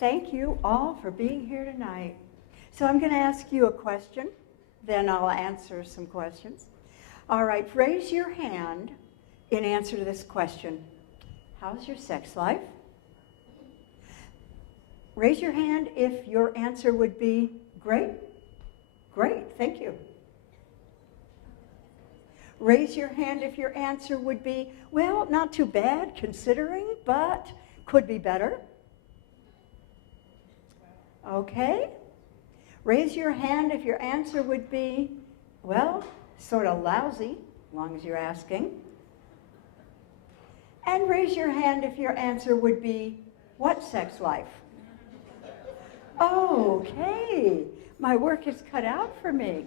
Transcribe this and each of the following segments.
Thank you all for being here tonight. So I'm going to ask you a question, then I'll answer some questions. All right, raise your hand in answer to this question. How's your sex life? Raise your hand if your answer would be great. Great, thank you. Raise your hand if your answer would be, well, not too bad considering, but could be better. Okay. Raise your hand if your answer would be, well, sort of lousy, as long as you're asking. And raise your hand if your answer would be, what sex life? Okay, my work is cut out for me.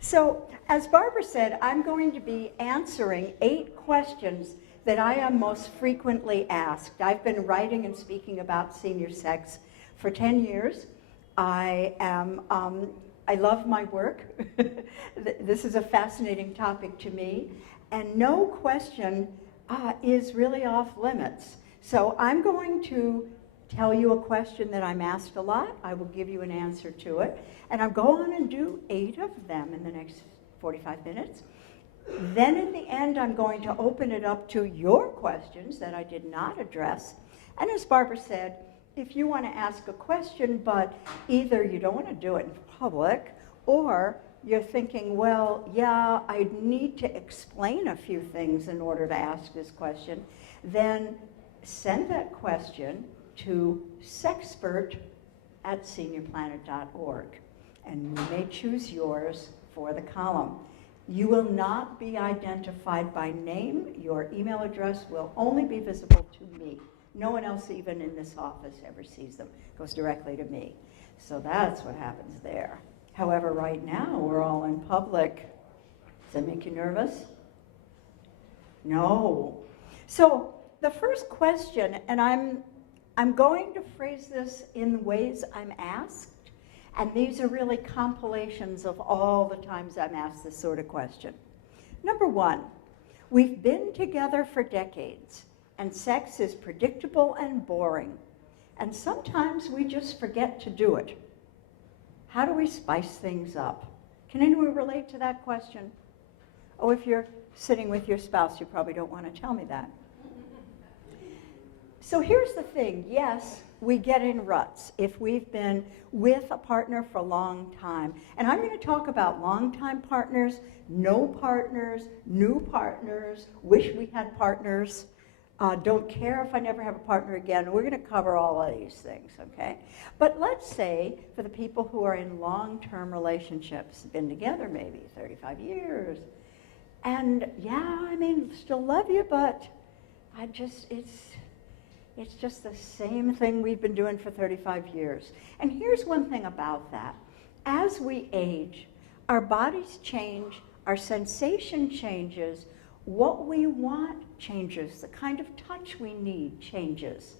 So, as Barbara said, I'm going to be answering 8 questions that I am most frequently asked. I've been writing and speaking about senior sex for 10 years. I love my work. This is a fascinating topic to me, and no question is really off limits. So I'm going to tell you a question that I'm asked a lot. I will give you an answer to it, and I'll go on and do 8 of them in the next 45 minutes. Then at the end, I'm going to open it up to your questions that I did not address. And as Barbara said, if you want to ask a question, but either you don't want to do it in public, or you're thinking, well, yeah, I need to explain a few things in order to ask this question, then send that question to sexpert@seniorplanet.org, and you may choose yours for the column. You will not be identified by name. Your email address will only be visible to me. No one else even in this office ever sees them. It goes directly to me. So that's what happens there. However, right now we're all in public. Does that make you nervous? No. So the first question, and I'm going to phrase this in ways I'm asked, and these are really compilations of all the times I'm asked this sort of question. Number 1, we've been together for decades, and sex is predictable and boring, and sometimes we just forget to do it. How do we spice things up? Can anyone relate to that question? Oh, if you're sitting with your spouse, you probably don't want to tell me that. So here's the thing, yes, we get in ruts if we've been with a partner for a long time. And I'm going to talk about long-time partners, no partners, new partners, wish we had partners, don't care if I never have a partner again. We're going to cover all of these things, okay? But let's say for the people who are in long-term relationships, been together maybe 35 years, and yeah, I mean, still love you, but it's just the same thing we've been doing for 35 years. And here's one thing about that. As we age, our bodies change, our sensation changes, what we want changes, the kind of touch we need changes.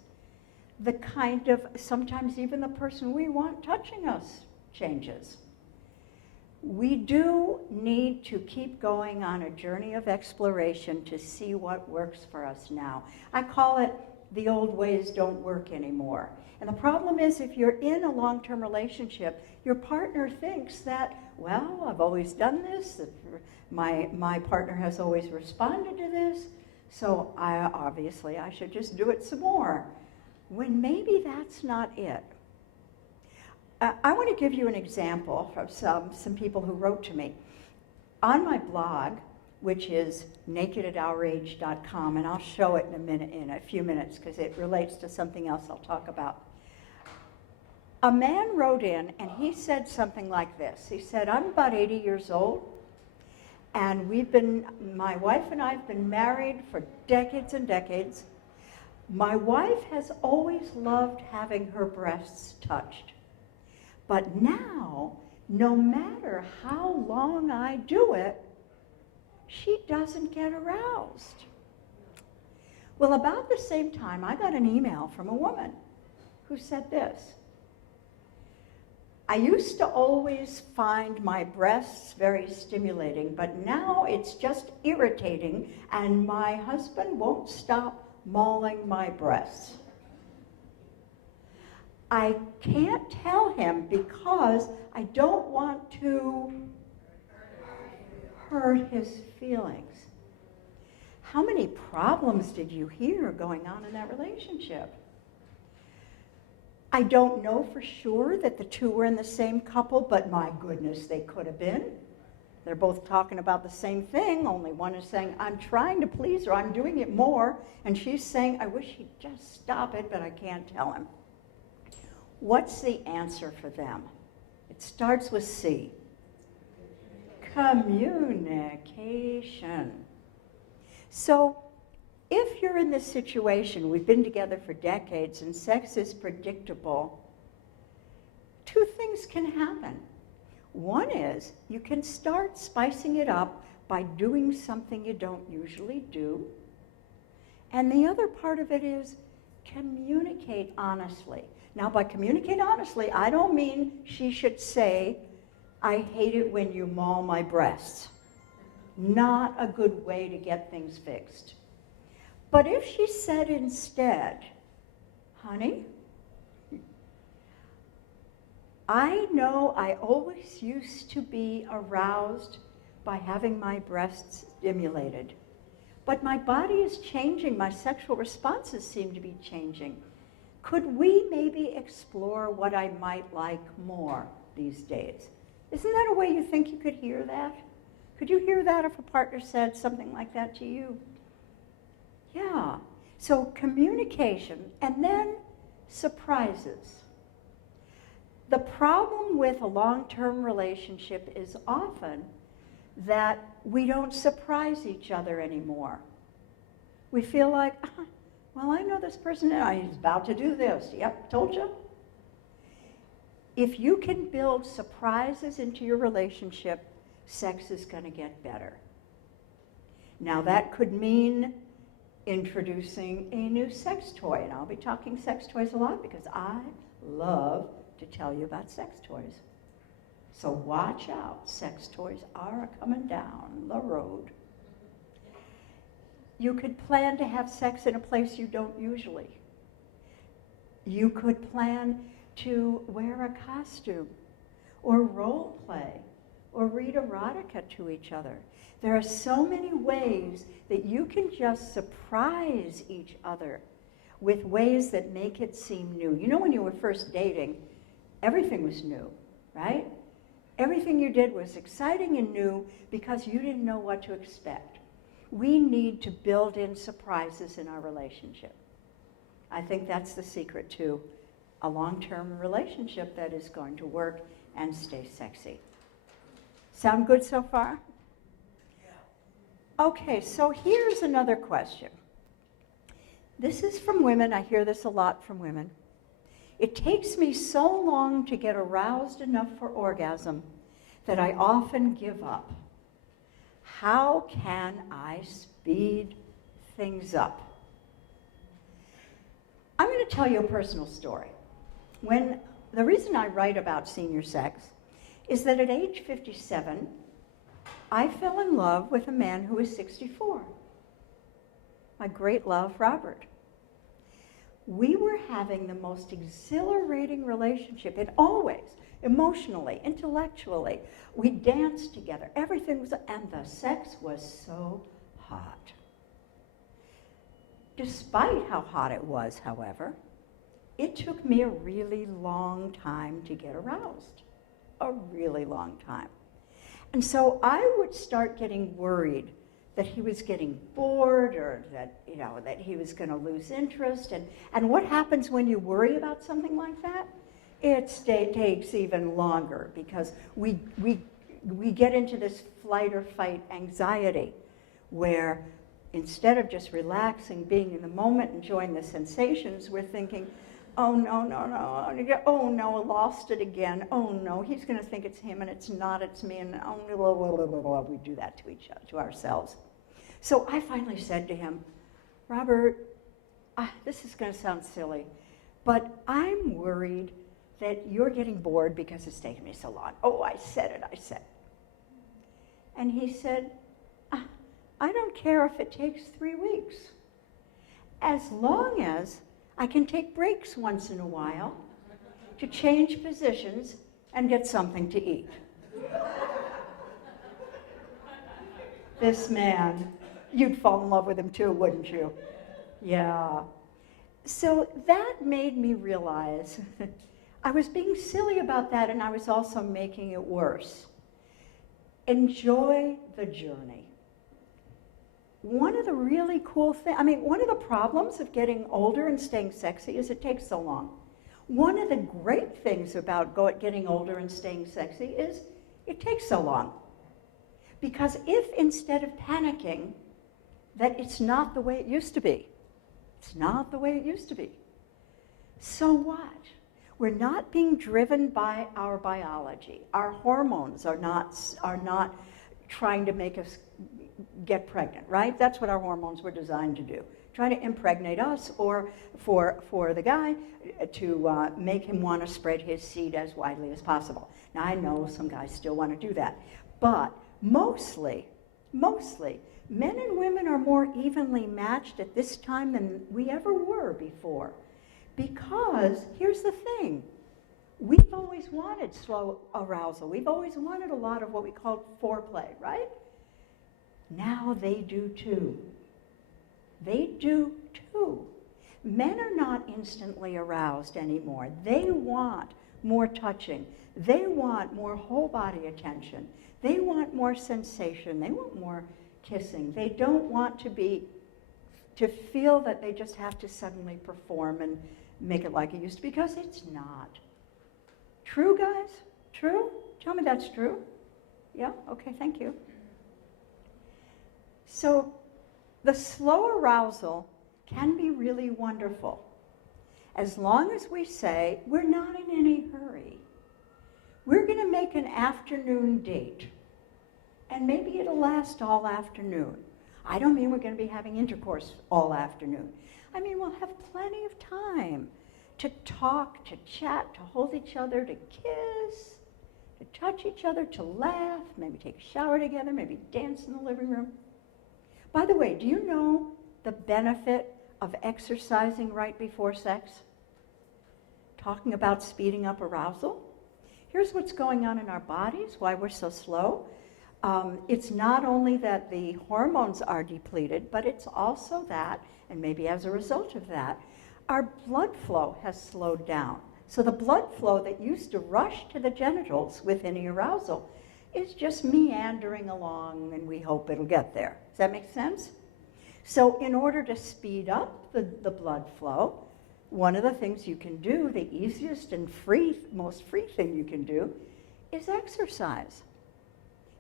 The kind of, sometimes even the person we want touching us changes. We do need to keep going on a journey of exploration to see what works for us now. I call it the old ways don't work anymore. And the problem is if you're in a long-term relationship, your partner thinks that, well, I've always done this, my partner has always responded to this, so obviously I should just do it some more, when maybe that's not it. I want to give you an example from some people who wrote to me. On my blog, which is naked@outrage.com, and I'll show it in a few minutes because it relates to something else I'll talk about. A man wrote in and he said something like this. He said, I'm about 80 years old, and my wife and I have been married for decades and decades. My wife has always loved having her breasts touched. But now, no matter how long I do it, she doesn't get aroused. Well, about the same time, I got an email from a woman who said this. I used to always find my breasts very stimulating, but now it's just irritating, and my husband won't stop mauling my breasts. I can't tell him because I don't want to hurt his feelings. How many problems did you hear going on in that relationship? I don't know for sure that the two were in the same couple, but my goodness, they could have been. They're both talking about the same thing, only one is saying, I'm trying to please her, I'm doing it more, and she's saying, I wish he'd just stop it, but I can't tell him. What's the answer for them? It starts with C. Communication. So, if you're in this situation, we've been together for decades and sex is predictable, two things can happen. One is you can start spicing it up by doing something you don't usually do. And the other part of it is communicate honestly. Now, by communicate honestly, I don't mean she should say, I hate it when you maul my breasts. Not a good way to get things fixed. But if she said instead, honey, I know I always used to be aroused by having my breasts stimulated, but my body is changing, my sexual responses seem to be changing. Could we maybe explore what I might like more these days? Isn't that a way you think you could hear that? Could you hear that if a partner said something like that to you? Yeah. So communication, and then surprises. The problem with a long-term relationship is often that we don't surprise each other anymore. We feel like, well, I know this person, he's about to do this. Yep, told you. If you can build surprises into your relationship, sex is going to get better. Now, that could mean introducing a new sex toy, and I'll be talking sex toys a lot because I love to tell you about sex toys. So watch out, sex toys are coming down the road. You could plan to have sex in a place you don't usually. You could plan to wear a costume, or role play, or read erotica to each other. There are so many ways that you can just surprise each other with ways that make it seem new. You know, when you were first dating, everything was new, right? Everything you did was exciting and new because you didn't know what to expect. We need to build in surprises in our relationship. I think that's the secret to a long-term relationship that is going to work and stay sexy. Sound good so far? Okay, so here's another question. This is from women. I hear this a lot from women. It takes me so long to get aroused enough for orgasm that I often give up. How can I speed things up? I'm going to tell you a personal story. The reason I write about senior sex is that at age 57, I fell in love with a man who was 64. My great love, Robert. We were having the most exhilarating relationship, and always, emotionally, intellectually. We danced together. Everything was, and the sex was so hot. Despite how hot it was, however, it took me a really long time to get aroused. A really long time. And so I would start getting worried that he was getting bored, or that, that he was going to lose interest. And what happens when you worry about something like that? It takes even longer because we get into this flight or fight anxiety where instead of just relaxing, being in the moment, enjoying the sensations, we're thinking, oh no, oh no, I lost it again. Oh no, he's going to think it's him and it's not, it's me, and oh, blah, blah, blah, blah, blah. We do that to each other, to ourselves. So I finally said to him, Robert, this is going to sound silly, but I'm worried that you're getting bored because it's taken me so long. Oh, I said it. And he said, I don't care if it takes 3 weeks, as long as I can take breaks once in a while to change positions and get something to eat. This man, you'd fall in love with him too, wouldn't you? Yeah. So that made me realize I was being silly about that, and I was also making it worse. Enjoy the journey. One of the really cool things, one of the problems of getting older and staying sexy is it takes so long. One of the great things about getting older and staying sexy is it takes so long. Because if instead of panicking that it's not the way it used to be, it's not the way it used to be, so what? We're not being driven by our biology. Our hormones are not trying to make us get pregnant, right? That's what our hormones were designed to do. Trying to impregnate us, or for the guy to make him want to spread his seed as widely as possible. Now, I know some guys still want to do that, but mostly, men and women are more evenly matched at this time than we ever were before. Because here's the thing, we've always wanted slow arousal. We've always wanted a lot of what we call foreplay, right? Now they do too. They do too. Men are not instantly aroused anymore. They want more touching. They want more whole body attention. They want more sensation. They want more kissing. They don't want to feel that they just have to suddenly perform and make it like it used to be, because it's not. True, guys? True? Tell me that's true. Yeah? Okay, thank you. So the slow arousal can be really wonderful, as long as we say, we're not in any hurry. We're going to make an afternoon date, and maybe it'll last all afternoon. I don't mean we're going to be having intercourse all afternoon. I mean, we'll have plenty of time to talk, to chat, to hold each other, to kiss, to touch each other, to laugh, maybe take a shower together, maybe dance in the living room. By the way, do you know the benefit of exercising right before sex? Talking about speeding up arousal. Here's what's going on in our bodies, why we're so slow. It's not only that the hormones are depleted, but it's also that, and maybe as a result of that, our blood flow has slowed down. So the blood flow that used to rush to the genitals with any arousal is just meandering along, and we hope it'll get there. Does that make sense? So in order to speed up the blood flow, one of the things you can do, the easiest and most free thing you can do, is exercise.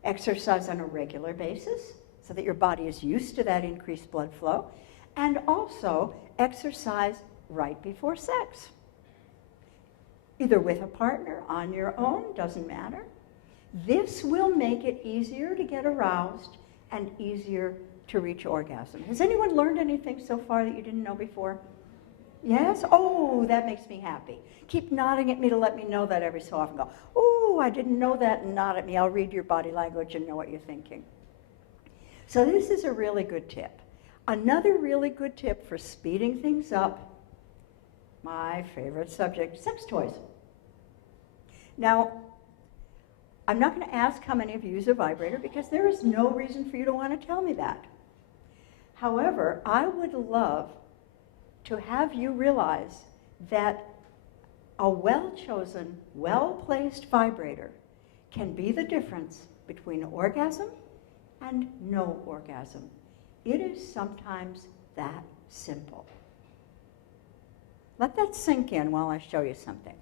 Exercise on a regular basis so that your body is used to that increased blood flow, and also exercise right before sex. Either with a partner, on your own, doesn't matter. This will make it easier to get aroused and easier to reach orgasm. Has anyone learned anything so far that you didn't know before? Yes? Oh, that makes me happy. Keep nodding at me to let me know that every so often. Go, oh, I didn't know that, and nod at me. I'll read your body language and know what you're thinking. So this is a really good tip. Another really good tip for speeding things up, my favorite subject, sex toys. Now, I'm not going to ask how many of you use a vibrator, because there is no reason for you to want to tell me that. However, I would love to have you realize that a well-chosen, well-placed vibrator can be the difference between orgasm and no orgasm. It is sometimes that simple. Let that sink in while I show you something.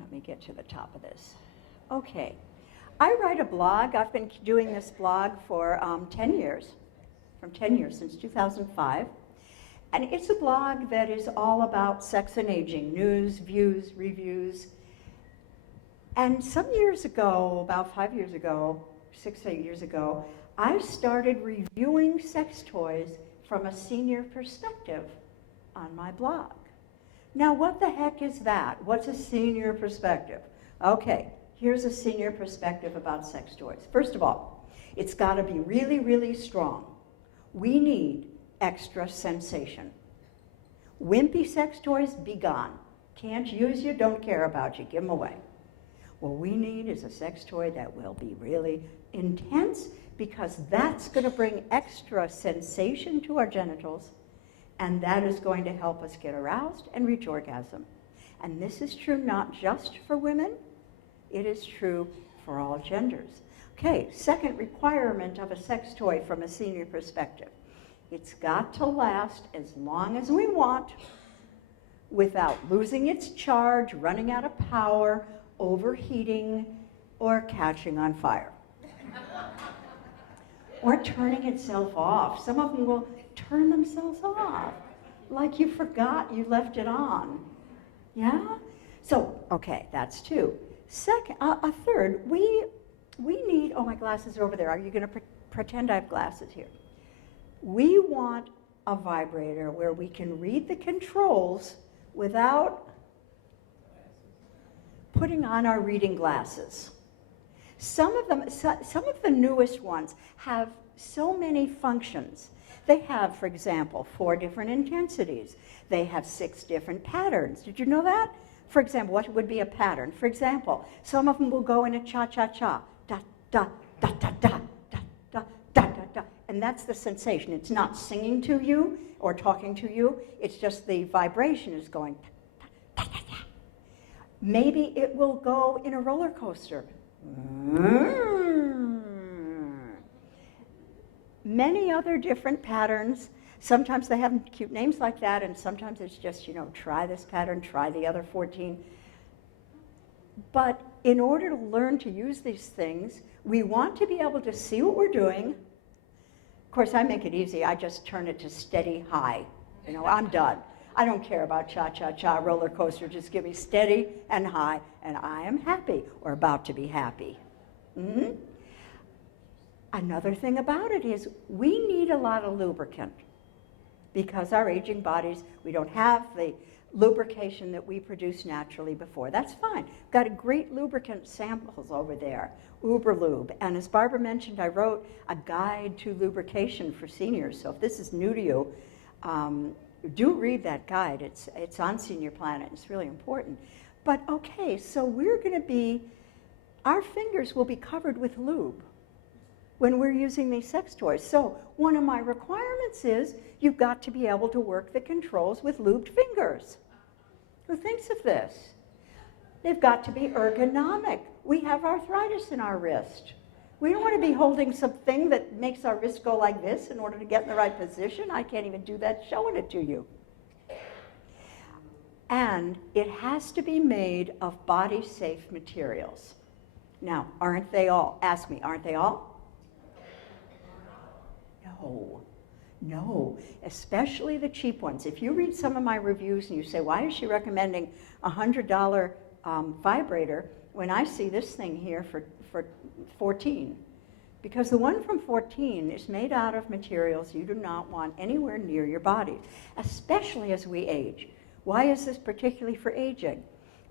Let me get to the top of this. Okay. I write a blog. I've been doing this blog for 10 years, since 2005. And it's a blog that is all about sex and aging, news, views, reviews. And some years ago, about 5 years ago, 6, 8 years ago, I started reviewing sex toys from a senior perspective on my blog. Now, what the heck is that? What's a senior perspective? Okay. Here's a senior perspective about sex toys. First of all, it's got to be really, really strong. We need extra sensation. Wimpy sex toys, be gone. Can't use you, don't care about you, give them away. What we need is a sex toy that will be really intense, because that's going to bring extra sensation to our genitals, and that is going to help us get aroused and reach orgasm. And this is true not just for women, it is true for all genders. Okay, second requirement of a sex toy from a senior perspective. It's got to last as long as we want without losing its charge, running out of power, overheating, or catching on fire. Or turning itself off. Some of them will turn themselves off, like you forgot you left it on. Yeah? So, okay, that's two. Second, a third, we need, oh, my glasses are over there. Are you going to pretend I have glasses here? We want a vibrator where we can read the controls without putting on our reading glasses. Some of the newest ones have so many functions. They have, for example, 4 different intensities. They have 6 different patterns. Did you know that? For example, what would be a pattern? For example, some of them will go in a cha-cha-cha, da, da, da, da, da, da, da, da, da, da. And that's the sensation. It's not singing to you or talking to you. It's just the vibration is going da, da, da, da. Maybe it will go in a roller coaster. Many other different patterns. Sometimes they have cute names like that, and sometimes it's just, you know, try this pattern, try the other 14. But in order to learn to use these things, we want to be able to see what we're doing. Of course, I make it easy. I just turn it to steady high. You know, I'm done. I don't care about cha-cha-cha, roller coaster. Just give me steady and high, and I am happy, or about to be happy. Mm-hmm. Another thing about it is we need a lot of lubricant, because our aging bodies, we don't have the lubrication that we produce naturally before. That's fine. Got a great lubricant samples over there, Uberlube. And as Barbara mentioned, I wrote a guide to lubrication for seniors. So if this is new to you, do read that guide. It's on Senior Planet. It's really important. But okay, so we're going to be, our fingers will be covered with lube when we're using these sex toys. So one of my requirements is you've got to be able to work the controls with lubed fingers. Who thinks of this? They've got to be ergonomic. We have arthritis in our wrist. We don't want to be holding something that makes our wrist go like this in order to get in the right position. I can't even do that showing it to you. And it has to be made of body-safe materials. Now, aren't they all? Ask me, aren't they all? No, especially the cheap ones. If you read some of my reviews and you say, why is she recommending a $100 vibrator when I see this thing here for 14? Because the one from 14 is made out of materials you do not want anywhere near your body, especially as we age. Why is this particularly for aging?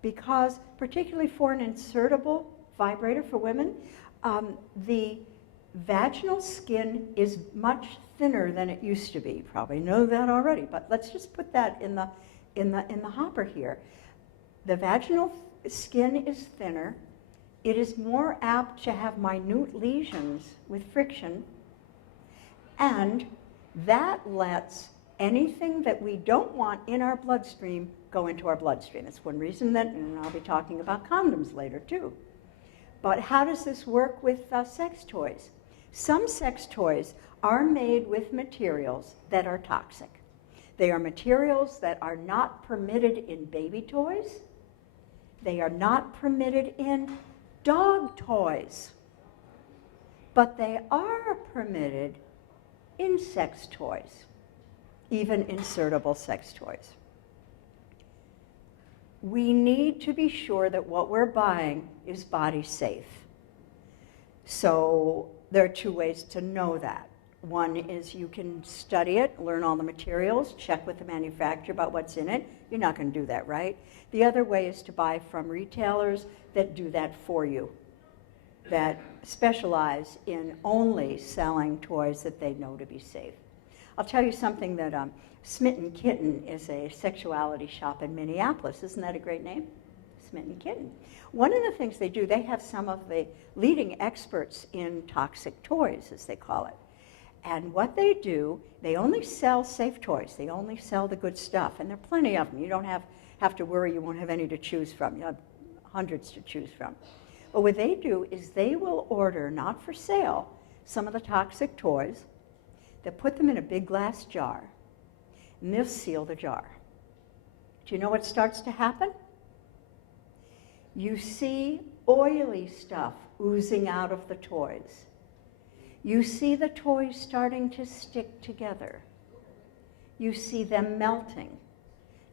Because particularly for an insertable vibrator for women, the vaginal skin is much thinner than it used to be. You probably know that already, but let's just put that in the hopper here. The vaginal skin is thinner. It is more apt to have minute lesions with friction, and that lets anything that we don't want in our bloodstream go into our bloodstream. It's one reason that, and I'll be talking about condoms later too. But how does this work with sex toys? Some sex toys are made with materials that are toxic. They are materials that are not permitted in baby toys. They are not permitted in dog toys. But they are permitted in sex toys, even insertable sex toys. We need to be sure that what we're buying is body safe. So there are 2 ways to know that. One is you can study it, learn all the materials, check with the manufacturer about what's in it. You're not going to do that, right? The other way is to buy from retailers that do that for you, that specialize in only selling toys that they know to be safe. I'll tell you something that Smitten Kitten is a sexuality shop in Minneapolis. Isn't that a great name? Smitten Kitten. One of the things they do, they have some of the leading experts in toxic toys, as they call it. And what they do, they only sell safe toys. They only sell the good stuff. And there are plenty of them. You don't have to worry you won't have any to choose from. You have hundreds to choose from. But what they do is they will order, not for sale, some of the toxic toys. They'll put them in a big glass jar, and they'll seal the jar. Do you know what starts to happen? You see oily stuff oozing out of the toys. You see the toys starting to stick together. You see them melting.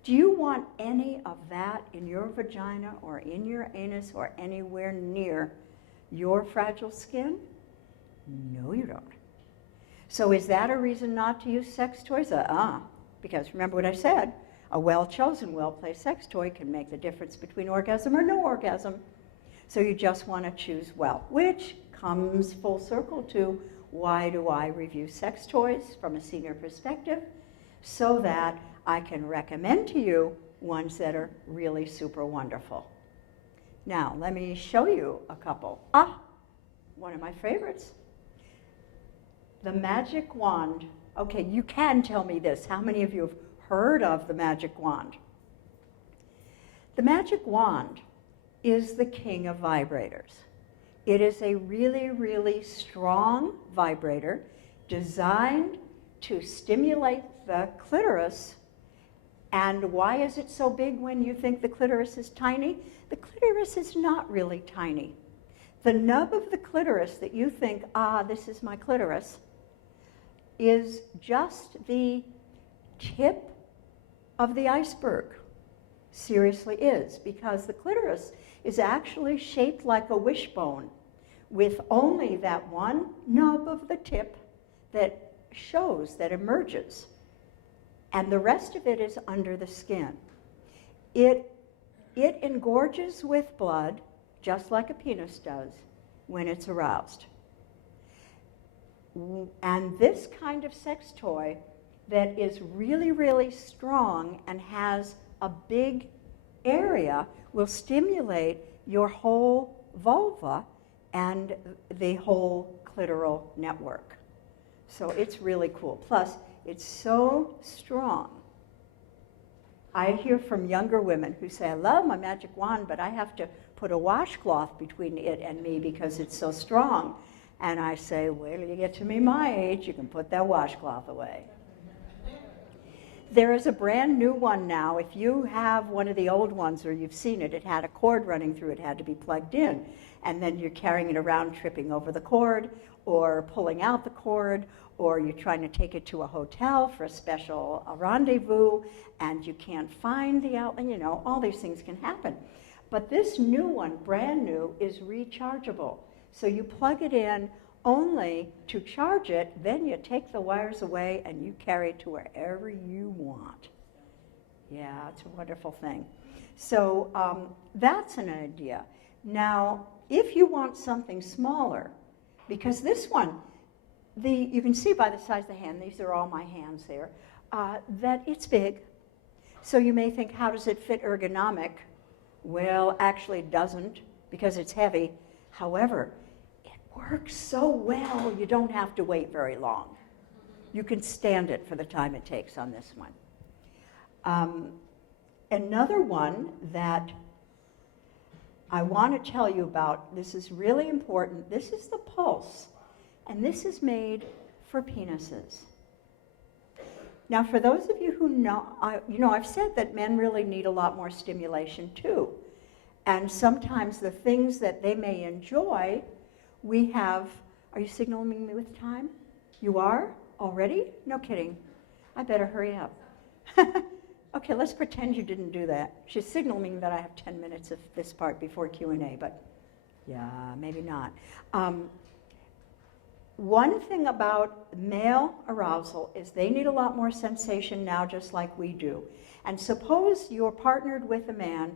Do you want any of that in your vagina or in your anus or anywhere near your fragile skin? No, you don't. So is that a reason not to use sex toys? Because remember what I said, a well-chosen, well-placed sex toy can make the difference between orgasm or no orgasm. So you just want to choose well, which comes full circle to why do I review sex toys from a senior perspective? So that I can recommend to you ones that are really super wonderful. Now, let me show you a couple. One of my favorites. The magic wand. Okay, you can tell me this. How many of you have heard of the magic wand? The magic wand is the king of vibrators. It is a really, really strong vibrator designed to stimulate the clitoris. And why is it so big when you think the clitoris is tiny? The clitoris is not really tiny. The nub of the clitoris that you think, this is my clitoris, is just the tip of the iceberg. Seriously is, because the clitoris is actually shaped like a wishbone with only that one nub of the tip that shows, that emerges. And the rest of it is under the skin. It engorges with blood, just like a penis does, when it's aroused. And this kind of sex toy that is really, really strong and has a big area will stimulate your whole vulva and the whole clitoral network. So it's really cool. Plus, it's so strong. I hear from younger women who say, I love my magic wand, but I have to put a washcloth between it and me because it's so strong. And I say, wait till you get to be my age, you can put that washcloth away. There is a brand new one now. If you have one of the old ones or you've seen it, it had a cord running through it, had to be plugged in. And then you're carrying it around, tripping over the cord, or pulling out the cord, or you're trying to take it to a hotel for a special rendezvous, and you can't find the outlet. You know, all these things can happen. But this new one, brand new, is rechargeable. So you plug it in only to charge it, then you take the wires away and you carry it to wherever you want. Yeah, it's a wonderful thing. So that's an idea. Now, if you want something smaller, because this one, you can see by the size of the hand, these are all my hands there, that it's big. So you may think, how does it fit ergonomic? Well, actually it doesn't, because it's heavy. However, it works so well, you don't have to wait very long. You can stand it for the time it takes on this one. Another one that I want to tell you about, this is really important, this is the Pulse, and this is made for penises. Now, for those of you who know, I've said that men really need a lot more stimulation too. And sometimes the things that they may enjoy, we have, are you signaling me with time? You are? Already? No kidding. I better hurry up. Okay, let's pretend you didn't do that. She's signaling that I have 10 minutes of this part before Q&A, but yeah, maybe not. One thing about male arousal is they need a lot more sensation now, just like we do. And suppose you're partnered with a man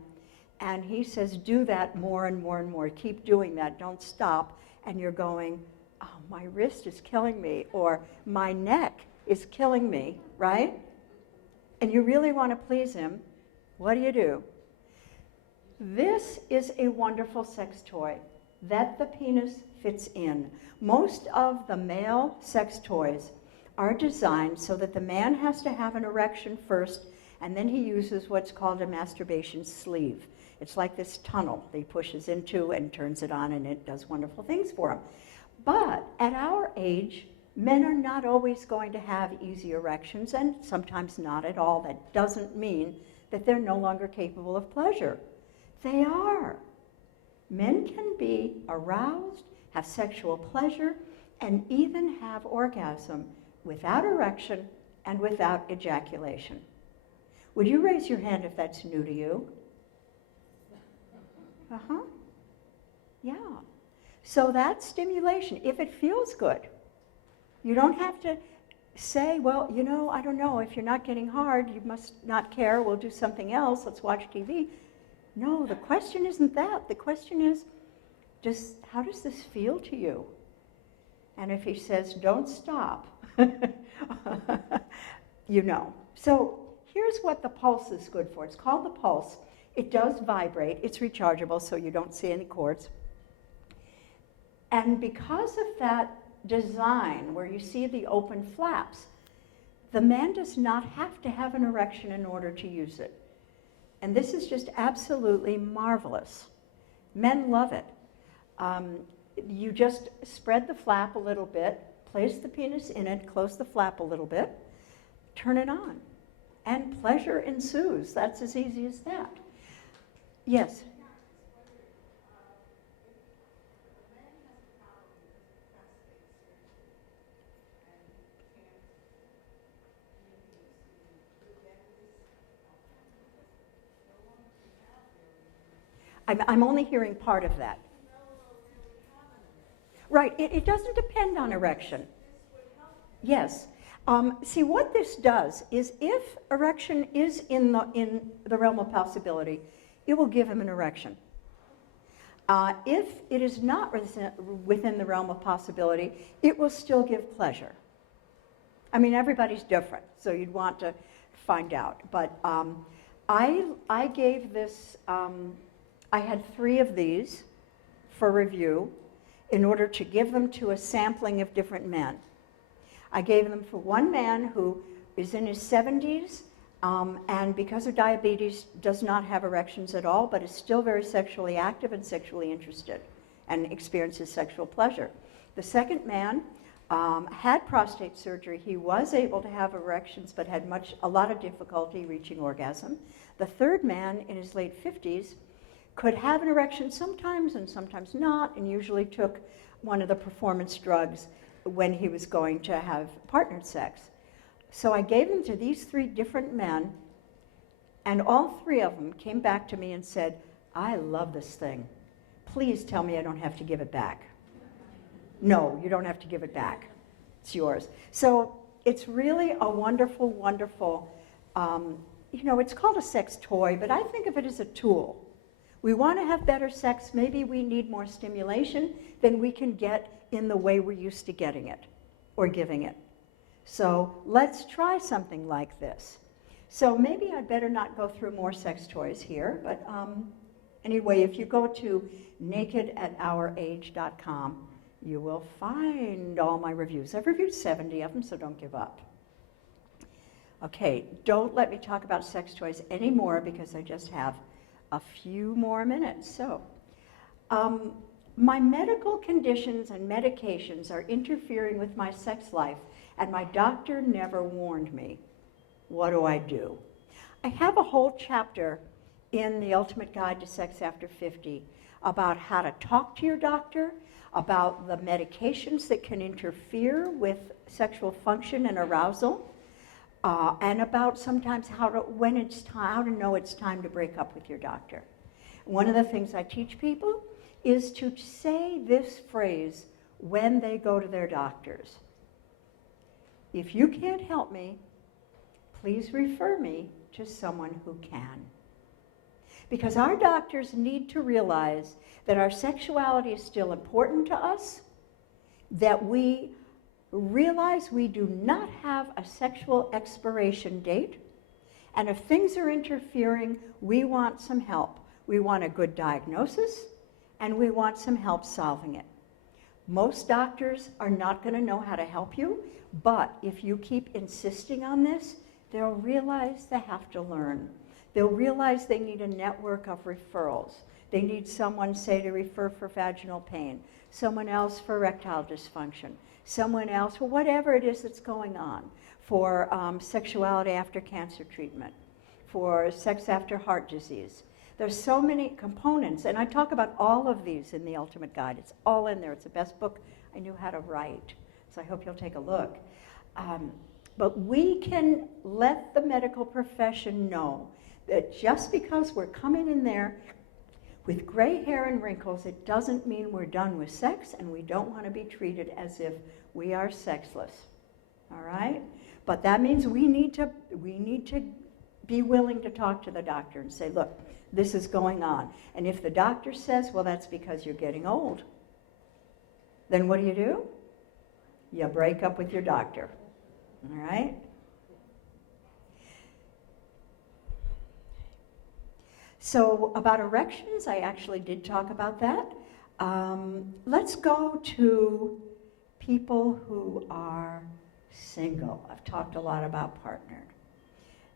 and he says, do that more and more and more. Keep doing that. Don't stop. And you're going, oh, my wrist is killing me, or my neck is killing me, right? And you really want to please him, what do? This is a wonderful sex toy that the penis fits in. Most of the male sex toys are designed so that the man has to have an erection first, and then he uses what's called a masturbation sleeve. It's like this tunnel that he pushes into and turns it on, and it does wonderful things for him. But at our age, men are not always going to have easy erections, and sometimes not at all. That doesn't mean that they're no longer capable of pleasure. They are. Men can be aroused, have sexual pleasure, and even have orgasm without erection and without ejaculation. Would you raise your hand if that's new to you? Uh-huh. Yeah. So that's stimulation, if it feels good. You don't have to say, well, you know, I don't know, if you're not getting hard, you must not care, we'll do something else, let's watch TV. No, the question isn't that. The question is, how does this feel to you? And if he says, don't stop, you know. So here's what the pulse is good for. It's called the pulse. It does vibrate. It's rechargeable, so you don't see any cords. And because of that design, where you see the open flaps, the man does not have to have an erection in order to use it. And this is just absolutely marvelous. Men love it. You just spread the flap a little bit, place the penis in it, close the flap a little bit, turn it on, and pleasure ensues. That's as easy as that. Yes? I'm only hearing part of that. Right, it doesn't depend on erection. Yes. See, what this does is if erection is in the realm of possibility, it will give him an erection. If it is not within the realm of possibility, it will still give pleasure. I mean, everybody's different, so you'd want to find out. But I gave this, I had 3 of these for review in order to give them to a sampling of different men. I gave them for one man who is in his 70s and because of diabetes does not have erections at all, but is still very sexually active and sexually interested and experiences sexual pleasure. The second man had prostate surgery. He was able to have erections but had a lot of difficulty reaching orgasm. The third man in his late 50s could have an erection sometimes and sometimes not, and usually took one of the performance drugs when he was going to have partnered sex. So I gave them to these 3 different men, and all 3 of them came back to me and said, I love this thing. Please tell me I don't have to give it back. No, you don't have to give it back. It's yours. So it's really a wonderful, wonderful, you know, it's called a sex toy, but I think of it as a tool. We want to have better sex. Maybe we need more stimulation than we can get in the way we're used to getting it or giving it. So let's try something like this. So maybe I'd better not go through more sex toys here, but anyway, if you go to nakedatout.com, you will find all my reviews. I've reviewed 70 of them, so don't give up. Okay, don't let me talk about sex toys anymore because I just have a few more minutes. So, my medical conditions and medications are interfering with my sex life, and my doctor never warned me. What do I do? I have a whole chapter in The Ultimate Guide to Sex After 50 about how to talk to your doctor, about the medications that can interfere with sexual function and arousal, and about sometimes how to know it's time to break up with your doctor. One of the things I teach people is to say this phrase when they go to their doctors. If you can't help me, please refer me to someone who can. Because our doctors need to realize that our sexuality is still important to us, that we realize we do not have a sexual expiration date, and if things are interfering, we want some help. We want a good diagnosis, and we want some help solving it. Most doctors are not going to know how to help you, but if you keep insisting on this, they'll realize they have to learn. They'll realize they need a network of referrals. They need someone, say, to refer for vaginal pain, someone else for erectile dysfunction, someone else for whatever it is that's going on, for sexuality after cancer treatment, for sex after heart disease. There's so many components, and I talk about all of these in the Ultimate Guide. It's all in there. It's the best book I knew how to write, so I hope you'll take a look. But we can let the medical profession know that just because we're coming in there with gray hair and wrinkles, it doesn't mean we're done with sex, and we don't want to be treated as if we are sexless. All right? But that means we need to be willing to talk to the doctor and say, look, this is going on. And if the doctor says, well, that's because you're getting old, then what do? You break up with your doctor. All right? So about erections, I actually did talk about that. Let's go to people who are single. I've talked a lot about partnered.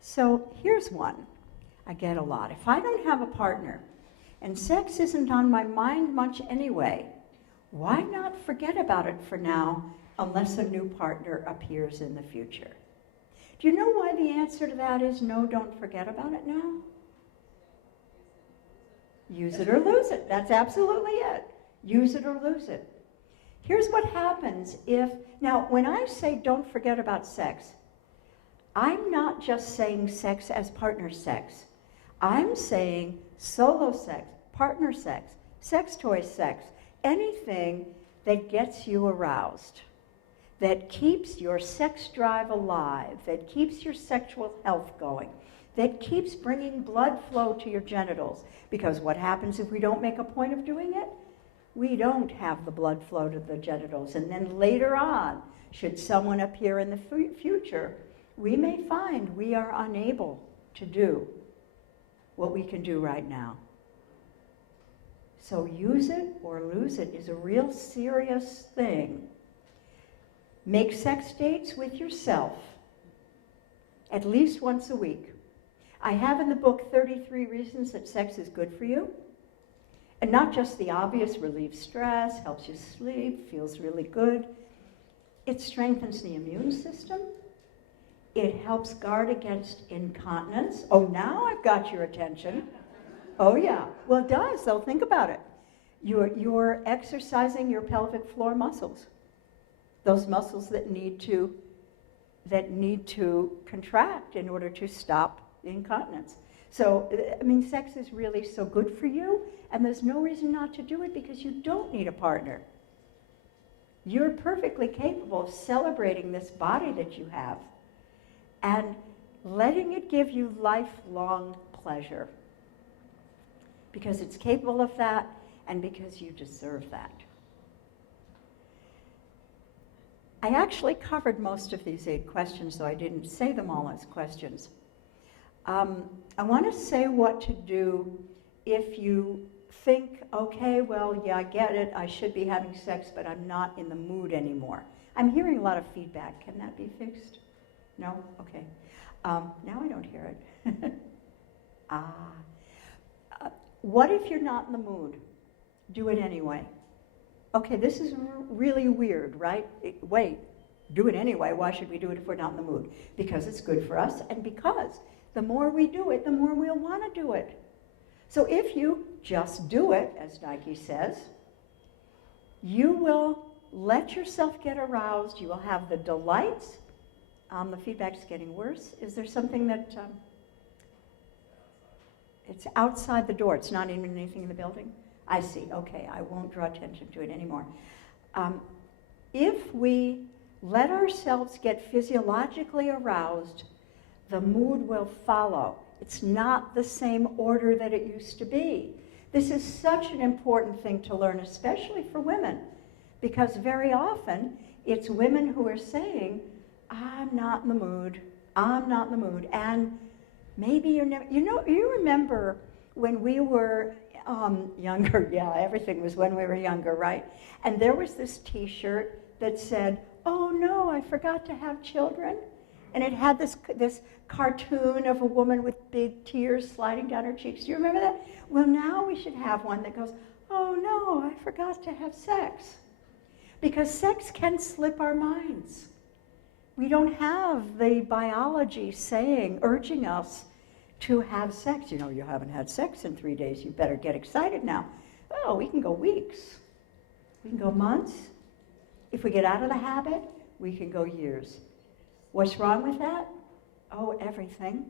So here's one I get a lot. If I don't have a partner and sex isn't on my mind much anyway, why not forget about it for now unless a new partner appears in the future? Do you know why the answer to that is no, don't forget about it now? Use it or lose it. That's absolutely it. Use it or lose it. Here's what happens if, now when I say don't forget about sex, I'm not just saying sex as partner sex. I'm saying solo sex, partner sex, sex toy sex, anything that gets you aroused, that keeps your sex drive alive, that keeps your sexual health going, that keeps bringing blood flow to your genitals. Because what happens if we don't make a point of doing it? We don't have the blood flow to the genitals. And then later on, should someone appear in the future, we may find we are unable to do what we can do right now. So use it or lose it is a real serious thing. Make sex dates with yourself at least once a week. I have in the book 33 reasons that sex is good for you. And not just the obvious, relieves stress, helps you sleep, feels really good. It strengthens the immune system. It helps guard against incontinence. Oh, now I've got your attention. Oh, yeah. Well, it does, though. Think about it. You're exercising your pelvic floor muscles. Those muscles that need to contract in order to stop incontinence. So, I mean, sex is really so good for you, and there's no reason not to do it because you don't need a partner. You're perfectly capable of celebrating this body that you have and letting it give you lifelong pleasure because it's capable of that and because you deserve that. I actually covered most of these 8 questions, though I didn't say them all as questions. I want to say what to do if you think, okay, well, yeah, I get it, I should be having sex, but I'm not in the mood anymore. I'm hearing a lot of feedback. Can that be fixed? No? Okay. Now I don't hear it. What if you're not in the mood? Do it anyway. Okay, this is really weird, right? Wait, do it anyway. Why should we do it if we're not in the mood? Because it's good for us, and because the more we do it, the more we'll want to do it. So if you just do it, as Nike says, you will let yourself get aroused. You will have the delights. The feedback's getting worse. Is there something that... it's outside the door. It's not even anything in the building? I see. Okay, I won't draw attention to it anymore. If we let ourselves get physiologically aroused, the mood will follow. It's not the same order that it used to be. This is such an important thing to learn, especially for women, because very often, It's women who are saying, I'm not in the mood, I'm not in the mood. And maybe you're never, you remember when we were younger, yeah, everything was when we were younger, right? And there was this t-shirt that said, oh no, I forgot to have children. And it had this cartoon of a woman with big tears sliding down her cheeks. Do you remember that? Well, now we should have one that goes, oh no, I forgot to have sex. Because sex can slip our minds. We don't have the biology urging us to have sex. You haven't had sex in 3 days, you better get excited now. Oh, we can go weeks. We can go months. If we get out of the habit, we can go years. What's wrong with that? Oh, everything.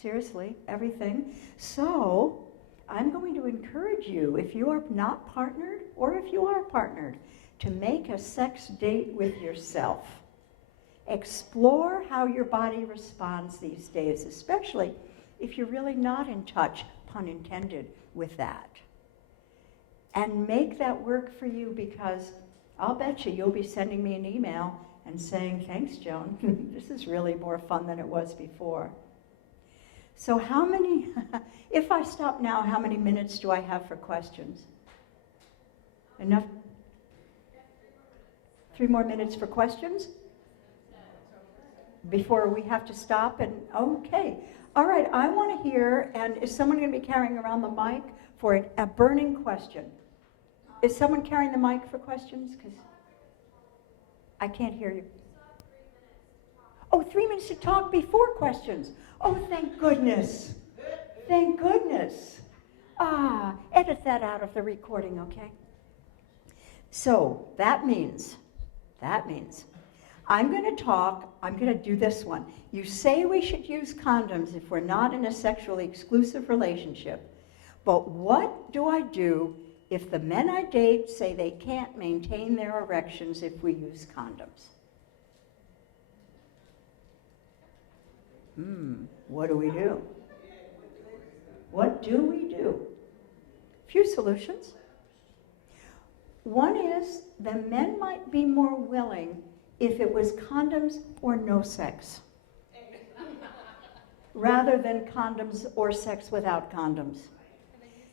Seriously, everything. So, I'm going to encourage you, if you are not partnered, or if you are partnered, to make a sex date with yourself. Explore how your body responds these days, especially if you're really not in touch, pun intended, with that. And make that work for you, because I'll bet you'll be sending me an email and saying, thanks, Joan, this is really more fun than it was before. So if I stop now, how many minutes do I have for questions? Enough? 3 more minutes for questions? Before we have to stop okay. All right, I want to hear, and is someone going to be carrying around the mic for a burning question? Is someone carrying the mic for questions? Because I can't hear you. Oh, 3 minutes to talk before questions. Oh, thank goodness. Thank goodness. Edit that out of the recording, okay? So that means I'm going to do this one. You say we should use condoms if we're not in a sexually exclusive relationship, but what do I do if the men I date say they can't maintain their erections if we use condoms? What do we do? What do we do? Few solutions. One is the men might be more willing if it was condoms or no sex, rather than condoms or sex without condoms. Can they use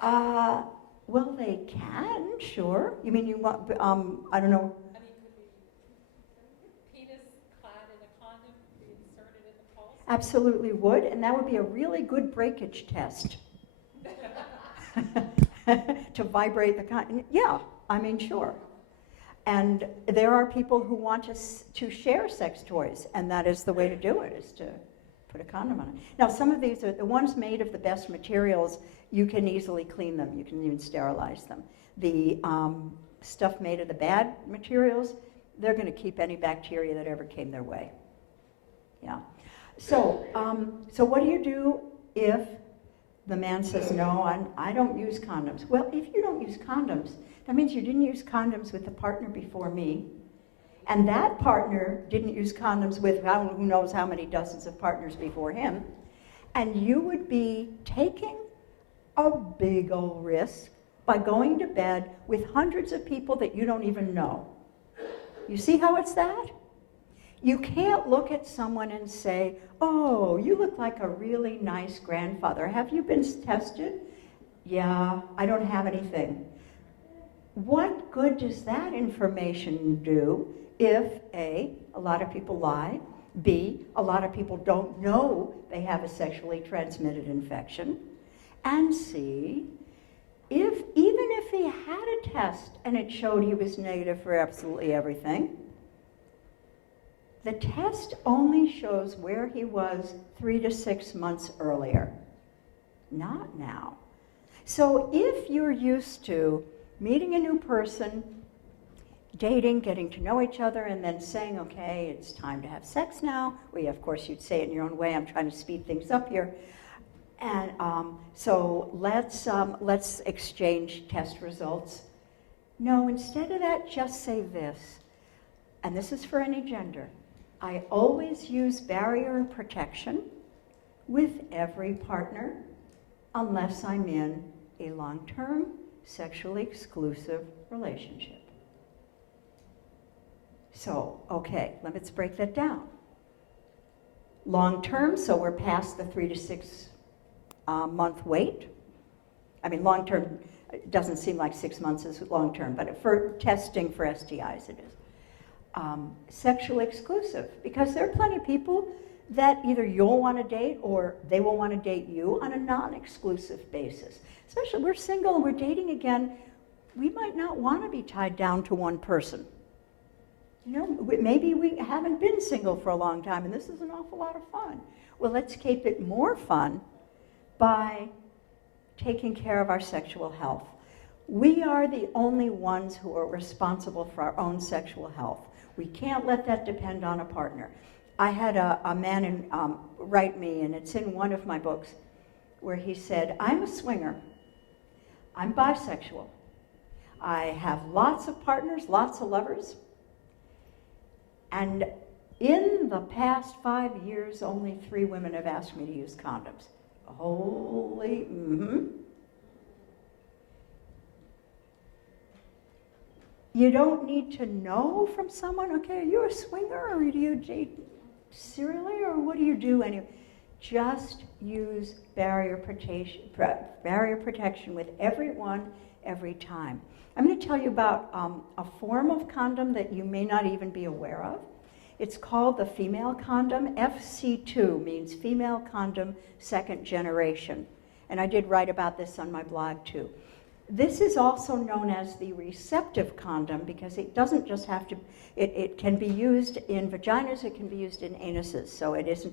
condoms? Well, they can, sure. You mean you want, I don't know. I mean, could the penis clad in a condom be inserted in the pulse? Absolutely would, and that would be a really good breakage test. To vibrate the condom. Yeah, I mean, sure. And there are people who want to share sex toys, and that is the way to do it, is to put a condom on it. Now, some of these are the ones made of the best materials. You can easily clean them. You can even sterilize them. The stuff made of the bad materials, they're going to keep any bacteria that ever came their way. Yeah. So what do you do if the man says, no, I don't use condoms? Well, if you don't use condoms, that means you didn't use condoms with the partner before me, and that partner didn't use condoms with who knows how many dozens of partners before him, and you would be taking a big old risk by going to bed with hundreds of people that you don't even know. You see how it's that? You can't look at someone and say, oh, you look like a really nice grandfather. Have you been tested? Yeah, I don't have anything. What good does that information do if A, a lot of people lie, B, a lot of people don't know they have a sexually transmitted infection, and C, even if he had a test and it showed he was negative for absolutely everything, the test only shows where he was 3 to 6 months earlier, not now. So if you're used to meeting a new person, dating, getting to know each other, and then saying, okay, it's time to have sex now. Well, of course, you'd say it in your own way. I'm trying to speed things up here. And so let's exchange test results. No, instead of that, just say this. And this is for any gender. I always use barrier protection with every partner unless I'm in a long-term, sexually exclusive relationship. So, okay, let's break that down. Long term, so we're past the 3 to 6 month wait. I mean, long term, it doesn't seem like 6 months is long term, but for testing for STIs it is. Sexually exclusive, because there are plenty of people that either you'll want to date or they will want to date you on a non-exclusive basis. Especially we're single and we're dating again, we might not want to be tied down to one person. You know, maybe we haven't been single for a long time and this is an awful lot of fun. Well, let's keep it more fun by taking care of our sexual health. We are the only ones who are responsible for our own sexual health. We can't let that depend on a partner. I had a man write me, and it's in one of my books, where he said, I'm a swinger. I'm bisexual. I have lots of partners, lots of lovers. And in the past 5 years, only 3 women have asked me to use condoms. Holy, You don't need to know from someone, okay, are you a swinger or do you date serially or what do you do anyway? Just use barrier protection with everyone, every time. I'm going to tell you about a form of condom that you may not even be aware of. It's called the female condom. FC2 means female condom second generation. And I did write about this on my blog too. This is also known as the receptive condom because it doesn't just have to, it can be used in vaginas, it can be used in anuses. So it isn't,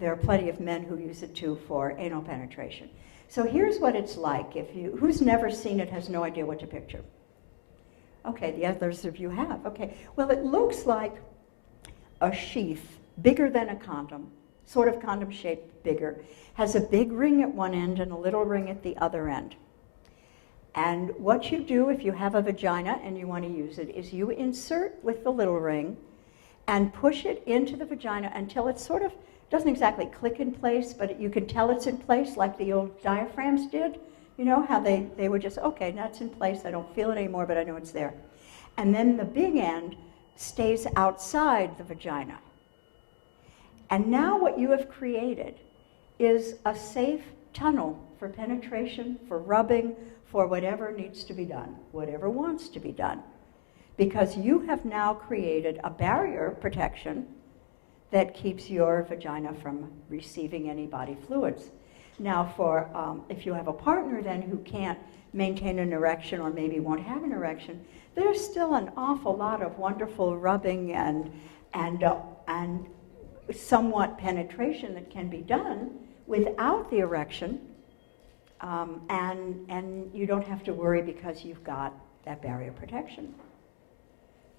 there are plenty of men who use it too for anal penetration. So here's what it's like. Who's never seen it has no idea what to picture. Okay, the others of you have. Okay, well it looks like a sheath bigger than a condom, sort of condom shaped bigger, has a big ring at one end and a little ring at the other end. And what you do if you have a vagina and you want to use it is you insert with the little ring and push it into the vagina until it sort of doesn't exactly click in place, but you can tell it's in place like the old diaphragms did. You know how they were just, okay, that's in place, I don't feel it anymore, but I know it's there. And then the big end stays outside the vagina. And now what you have created is a safe tunnel for penetration, for rubbing, for whatever needs to be done, whatever wants to be done. Because you have now created a barrier protection that keeps your vagina from receiving any body fluids. Now for, if you have a partner then who can't maintain an erection or maybe won't have an erection, there's still an awful lot of wonderful rubbing and somewhat penetration that can be done without the erection. And you don't have to worry because you've got that barrier protection.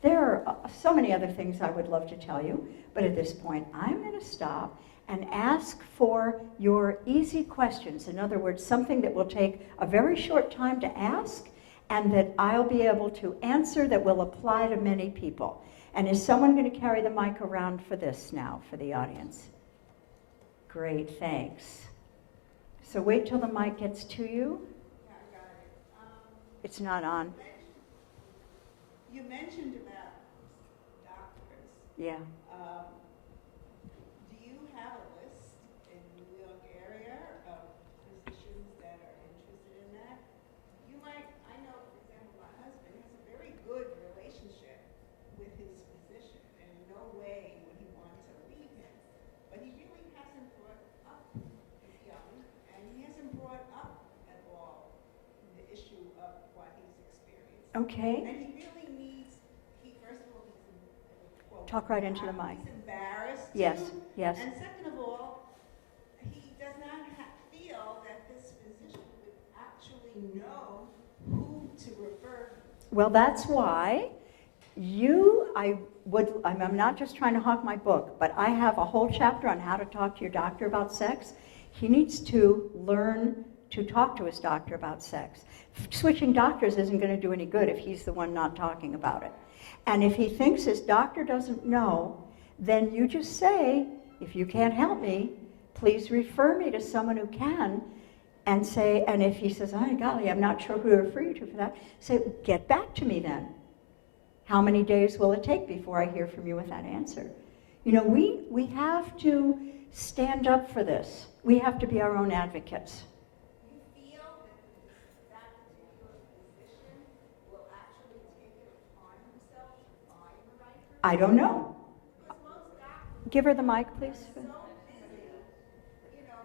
There are so many other things I would love to tell you, but at this point I'm going to stop and ask for your easy questions. In other words, something that will take a very short time to ask and that I'll be able to answer that will apply to many people. And is someone going to carry the mic around for this now, for the audience? Great, thanks. So wait till the mic gets to you. Yeah, I got it. It's not on. You mentioned about doctors. Yeah. Do you have a list in New York area of physicians that are interested in that? You might, I know, for example, my husband has a very good relationship with his physician, and in no way would he want to leave him. But he really hasn't brought up, he's young, and he hasn't brought up at all the issue of what he's experienced. Okay. And he really needs, first of all, well, Talk right into the mic. He's embarrassed. Yes, yes. And second of all, he does not feel that this physician would actually know who to refer. Well, that's why I'm not just trying to hawk my book, but I have a whole chapter on how to talk to your doctor about sex. He needs to learn to talk to his doctor about sex. Switching doctors isn't going to do any good if he's the one not talking about it. And if he thinks his doctor doesn't know, then you just say, if you can't help me, please refer me to someone who can. And say, and if he says, oh golly, I'm not sure who to refer you to for that, say, get back to me then. How many days will it take before I hear from you with that answer? You know, we have to stand up for this. We have to be our own advocates. You feel that particular physician will actually take it upon himself to find the right person? I don't know. Because most doctors Give her the mic, please. are so busy, you know,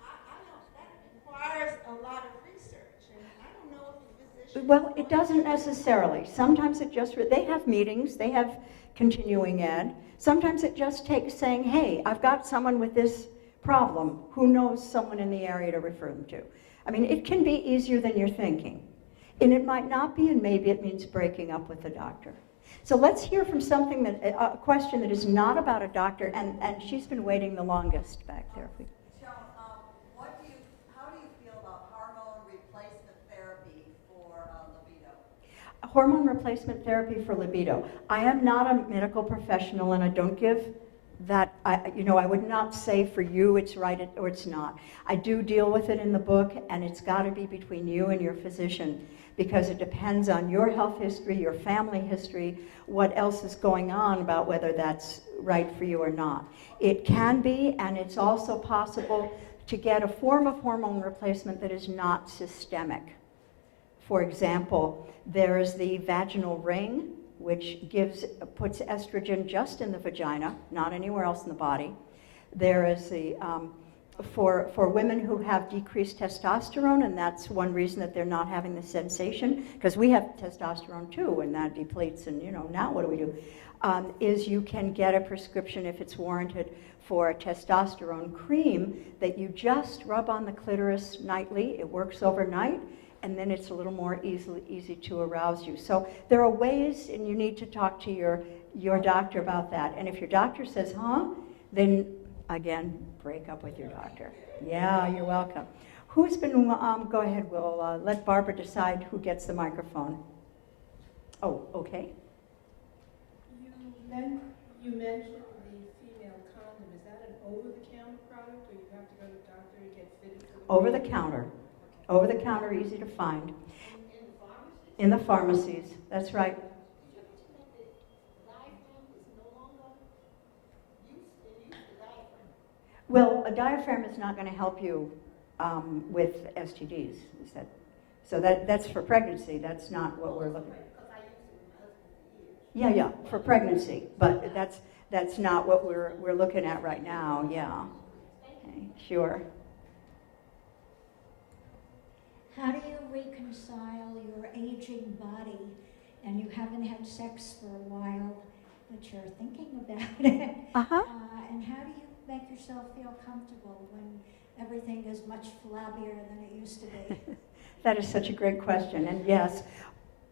I know that requires a lot of research, and I don't know if the physician. Well, it doesn't necessarily. Sometimes it just, they have meetings, they have continuing ed. Sometimes it just takes saying, hey, I've got someone with this problem. Who knows someone in the area to refer them to? I mean, it can be easier than you're thinking. And it might not be, and maybe it means breaking up with the doctor. So let's hear from something that, a question that is not about a doctor, and she's been waiting the longest back there. Joan, how do you feel about hormone replacement therapy for libido? Hormone replacement therapy for libido. I am not a medical professional, and I don't give that, I would not say for you it's right or it's not. I do deal with it in the book, and it's got to be between you and your physician, because it depends on your health history, your family history, what else is going on about whether that's right for you or not. It can be, and it's also possible to get a form of hormone replacement that is not systemic. For example, there is the vaginal ring, which puts estrogen just in the vagina, not anywhere else in the body. There is the, for women who have decreased testosterone, and that's one reason that they're not having the sensation, because we have testosterone too, and that depletes, and now what do we do? Is you can get a prescription, if it's warranted, for a testosterone cream that you just rub on the clitoris nightly. It works overnight, and then it's a little more easy to arouse you. So there are ways, and you need to talk to your doctor about that. And if your doctor says, then again, break up with your doctor. Yeah, you're welcome. Who's been, go ahead, we'll let Barbara decide who gets the microphone. Oh, okay. You mentioned the female condom. Is that an over-the-counter product, or you have to go to the doctor to get fitted for the Over the counter. Over the counter, easy to find. In the pharmacies, that's right. Well, a diaphragm is not going to help you with STDs. So that's for pregnancy. That's not what we're looking at. Yeah, for pregnancy, but that's not what we're looking at right now. Yeah. Okay, sure. How do you reconcile your aging body, and you haven't had sex for a while, but you're thinking about it? And how do you make yourself feel comfortable when everything is much flabbier than it used to be? That is such a great question, and yes.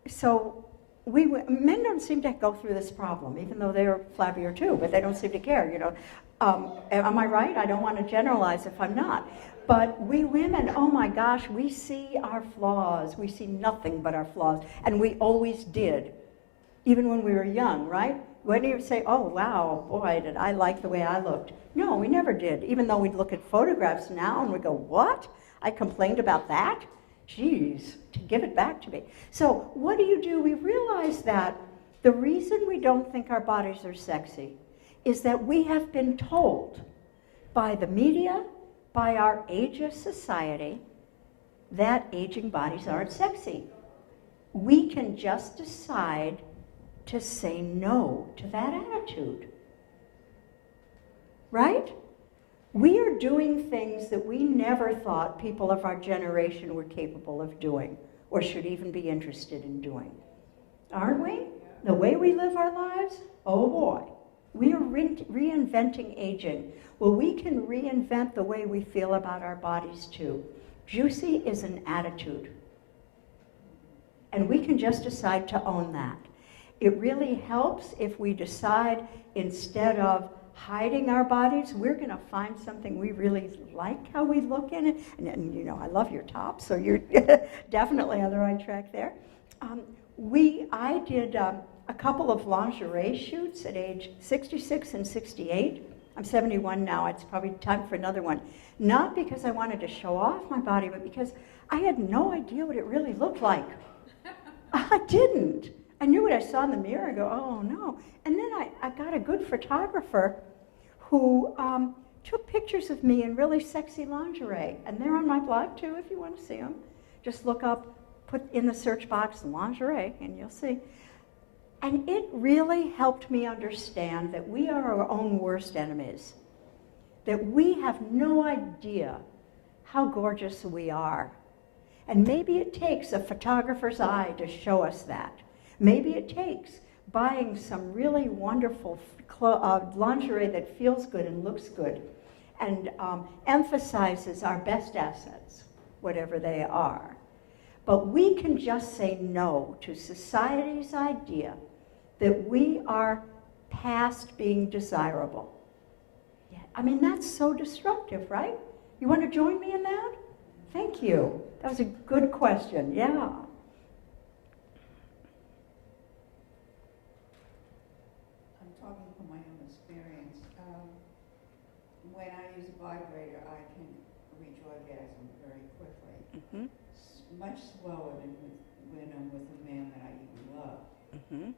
So men don't seem to go through this problem, even though they're flabbier too, but they don't seem to care, Am I right? I don't want to generalize if I'm not. But we women, oh my gosh, we see our flaws. We see nothing but our flaws, and we always did, even when we were young, right? When you say, oh wow, boy, did I like the way I looked. No, we never did, even though we'd look at photographs now and we go, what? I complained about that? Geez, to give it back to me. So what do? We realize that the reason we don't think our bodies are sexy is that we have been told by the media, by our ageist society, that aging bodies aren't sexy. We can just decide to say no to that attitude. Right? We are doing things that we never thought people of our generation were capable of doing or should even be interested in doing. Aren't we? The way we live our lives? Oh boy. We are reinventing aging. Well, we can reinvent the way we feel about our bodies too. Juicy is an attitude. And we can just decide to own that. It really helps if we decide, instead of hiding our bodies, we're going to find something we really like how we look in it. And I love your top, so you're definitely on the right track there. I did a couple of lingerie shoots at age 66 and 68. I'm 71 now. It's probably time for another one. Not because I wanted to show off my body, but because I had no idea what it really looked like. I didn't. I knew what a saw in the mirror and go, oh no. And then I got a good photographer who took pictures of me in really sexy lingerie. And they're on my blog too if you want to see them. Just look up, put in the search box lingerie, and you'll see. And it really helped me understand that we are our own worst enemies. That we have no idea how gorgeous we are. And maybe it takes a photographer's eye to show us that. Maybe it takes buying some really wonderful lingerie that feels good and looks good and emphasizes our best assets, whatever they are. But we can just say no to society's idea that we are past being desirable. Yeah. I mean, that's so destructive, right? You want to join me in that? Thank you. That was a good question. Yeah. I'm talking from my own experience. When I use a vibrator, I can reach orgasm very quickly. Mm-hmm. Much slower than when I'm with a man that I even love. Mm-hmm.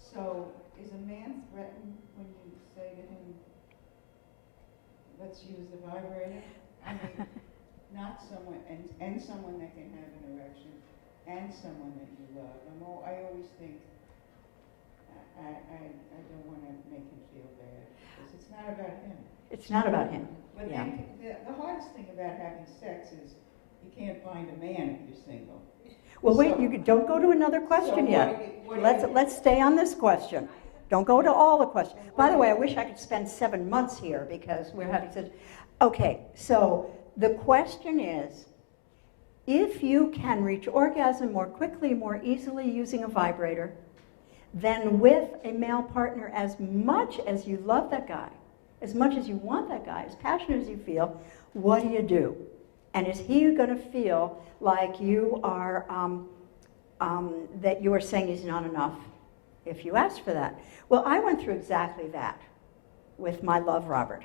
So, is a man threatened when you say to him, let's use the vibrator? I mean, not someone, and someone that can have an erection, and someone that you love. I always think, I don't want to make him feel bad, because it's not about him. It's not about him. But Yeah. then, the hardest thing about having sex is you can't find a man if you're single. Well, wait, So- don't go to another question So yet. what do Let's stay on this question. Don't go to all the questions. By the way, I wish I could spend 7 months here because we're having such. Okay, so the question is, if you can reach orgasm more quickly, more easily using a vibrator, then with a male partner, as much as you love that guy, as much as you want that guy, as passionate as you feel, what do? And is he going to feel like you are, that you are saying he's not enough if you ask for that? Well, I went through exactly that with my love, Robert.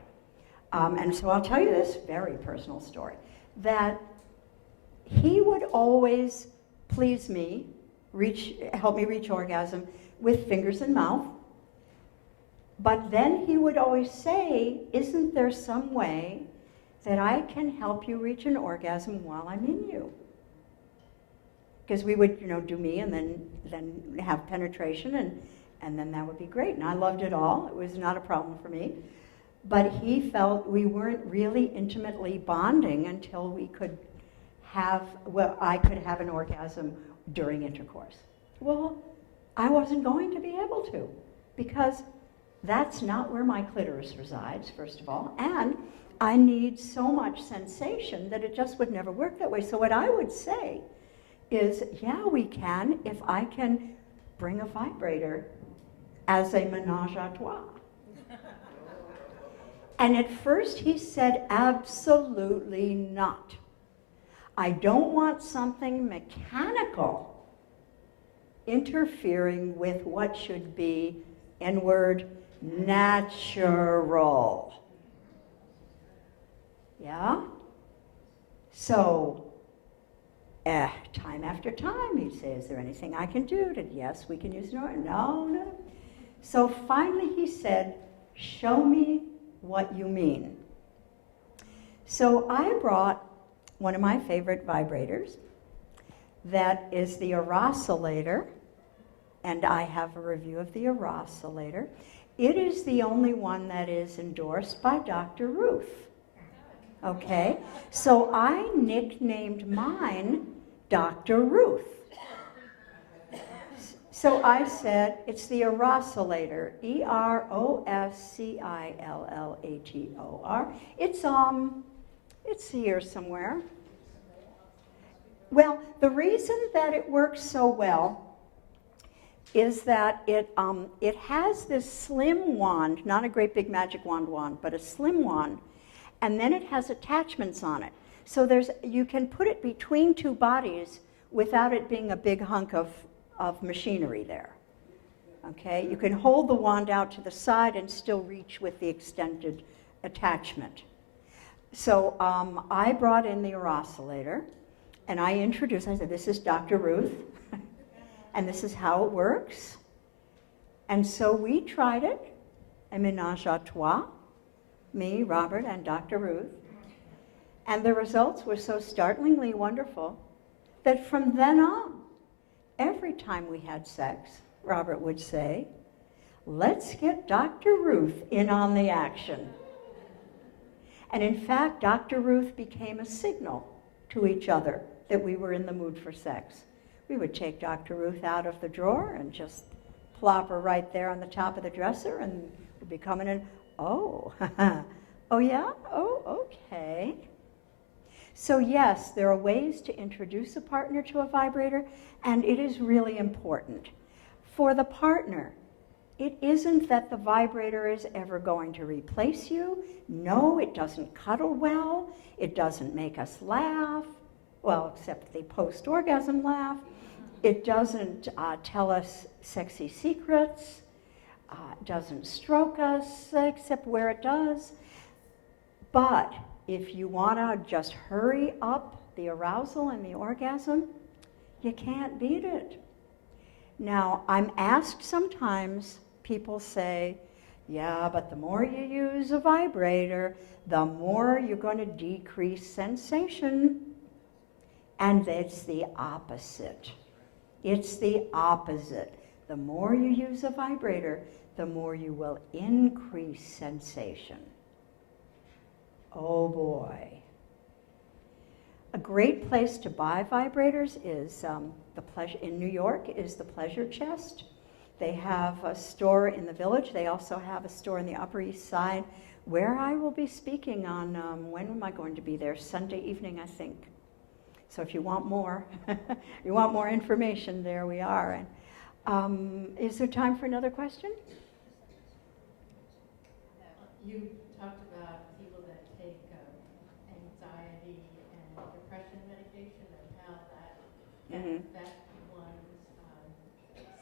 And so I'll tell you this very personal story, that he would always please me, help me reach orgasm with fingers and mouth. But then he would always say, isn't there some way that I can help you reach an orgasm while I'm in you? Because we would, do me and then have penetration, and then that would be great. And I loved it all. It was not a problem for me. But he felt we weren't really intimately bonding until we could I could have an orgasm during intercourse. Well, I wasn't going to be able to, because that's not where my clitoris resides, first of all, and I need so much sensation that it just would never work that way. So what I would say is, yeah, we can if I can bring a vibrator as a menage a trois. And at first he said, absolutely not. I don't want something mechanical interfering with what should be, N-word, natural. Yeah? So, time after time, he'd say, is there anything I can do? Yes, we can use no. So finally he said, show me what you mean. So I brought one of my favorite vibrators. That is the Arousalator, and I have a review of the Arousalator. It is the only one that is endorsed by Dr. Ruth. Okay, so I nicknamed mine Dr. Ruth. So I said, it's the Arousalator, EROSCILLATOR. It's here somewhere. Well, the reason that it works so well is that it has this slim wand, not a great big magic wand, but a slim wand, and then it has attachments on it. So you can put it between two bodies without it being a big hunk of machinery there. Okay, you can hold the wand out to the side and still reach with the extended attachment. So I brought in the Arousalator, and I said, this is Dr. Ruth. and this is how it works. And so we tried it, a ménage à trois, me, Robert, and Dr. Ruth. And the results were so startlingly wonderful that from then on, every time we had sex, Robert would say, let's get Dr. Ruth in on the action. And in fact, Dr. Ruth became a signal to each other that we were in the mood for sex. We would take Dr. Ruth out of the drawer and just plop her right there on the top of the dresser, and we'd be coming in, oh, oh yeah, oh, okay. So yes, there are ways to introduce a partner to a vibrator, and it is really important. For the partner, it isn't that the vibrator is ever going to replace you. No, it doesn't cuddle well. It doesn't make us laugh, well, except the post-orgasm laugh. It doesn't tell us sexy secrets. Doesn't stroke us, except where it does. But if you want to just hurry up the arousal and the orgasm, you can't beat it. Now, I'm asked sometimes, people say, yeah, but the more you use a vibrator, the more you're going to decrease sensation. And it's the opposite. It's the opposite. The more you use a vibrator, the more you will increase sensation. Oh boy. A great place to buy vibrators is in New York is the Pleasure Chest. They have a store in the Village. They also have a store in the Upper East Side where I will be speaking on, when am I going to be there? Sunday evening, I think. So if you want more, you want more information, there we are. And, is there time for another question? You talked about people that take anxiety and depression medication and how that can affect one's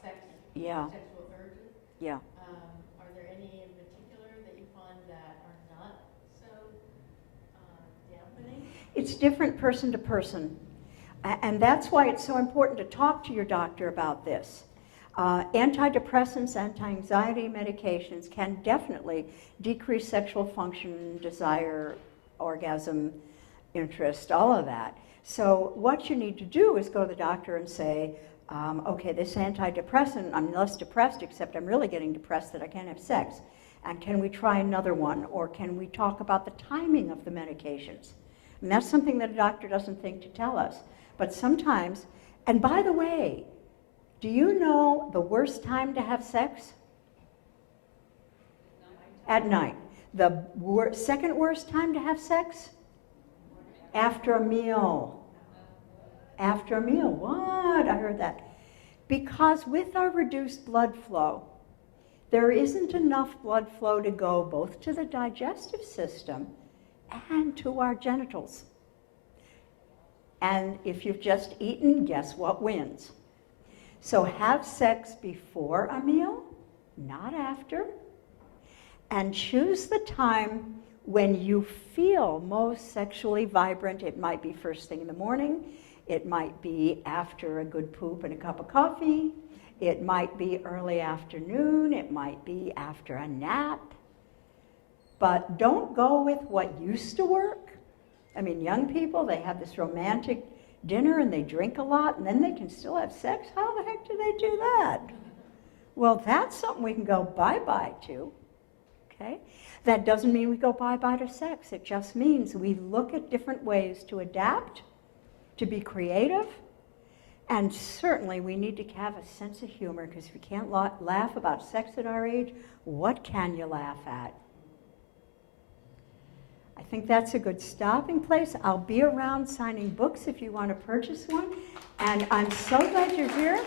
sexual urges. Yeah. Are there any in particular that you find that are not so dampening? It's different person to person. And that's why it's so important to talk to your doctor about this. Antidepressants, anti-anxiety medications can definitely decrease sexual function, desire, orgasm, interest, all of that. So what you need to do is go to the doctor and say, okay, this antidepressant, I'm less depressed, except I'm really getting depressed that I can't have sex. And can we try another one? Or can we talk about the timing of the medications? And that's something that a doctor doesn't think to tell us. But sometimes, and by the way, do you know the worst time to have sex? At night. The second worst time to have sex? After a meal. After a meal. What? I heard that. Because with our reduced blood flow, there isn't enough blood flow to go both to the digestive system and to our genitals. And if you've just eaten, guess what wins? So have sex before a meal, not after. And choose the time when you feel most sexually vibrant. It might be first thing in the morning. It might be after a good poop and a cup of coffee. It might be early afternoon. It might be after a nap. But don't go with what used to work. I mean, young people, they have this romantic dinner and they drink a lot and then they can still have sex. How the heck do they do that? Well, that's something we can go bye-bye to, okay? That doesn't mean we go bye-bye to sex. It just means we look at different ways to adapt, to be creative, and certainly we need to have a sense of humor, because if you can't laugh about sex at our age, what can you laugh at? I think that's a good stopping place. I'll be around signing books if you want to purchase one. And I'm so glad you're here.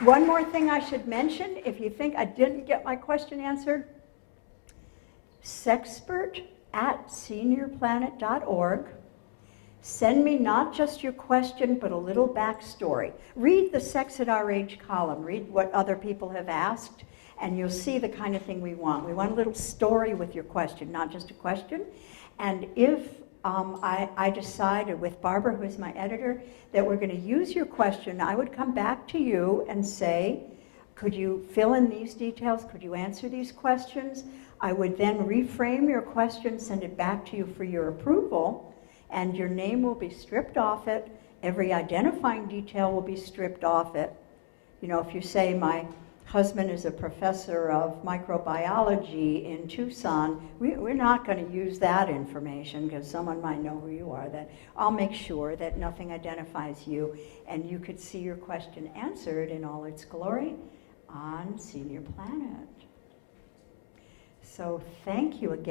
One more thing I should mention, if you think I didn't get my question answered, sexpert@seniorplanet.org. Send me not just your question, but a little backstory. Read the Sex at Our Age column. Read what other people have asked. And you'll see the kind of thing we want. We want a little story with your question, not just a question. And if I decided with Barbara, who is my editor, that we're going to use your question. I would come back to you and say, could you fill in these details? Could you answer these questions? I would then reframe your question, send it back to you for your approval, and your name will be stripped off it. Every identifying detail will be stripped off it. You know, if you say my husband is a professor of microbiology in Tucson, we're not going to use that information because someone might know who you are. That I'll make sure that nothing identifies you, and you could see your question answered in all its glory on Senior Planet. So thank you again.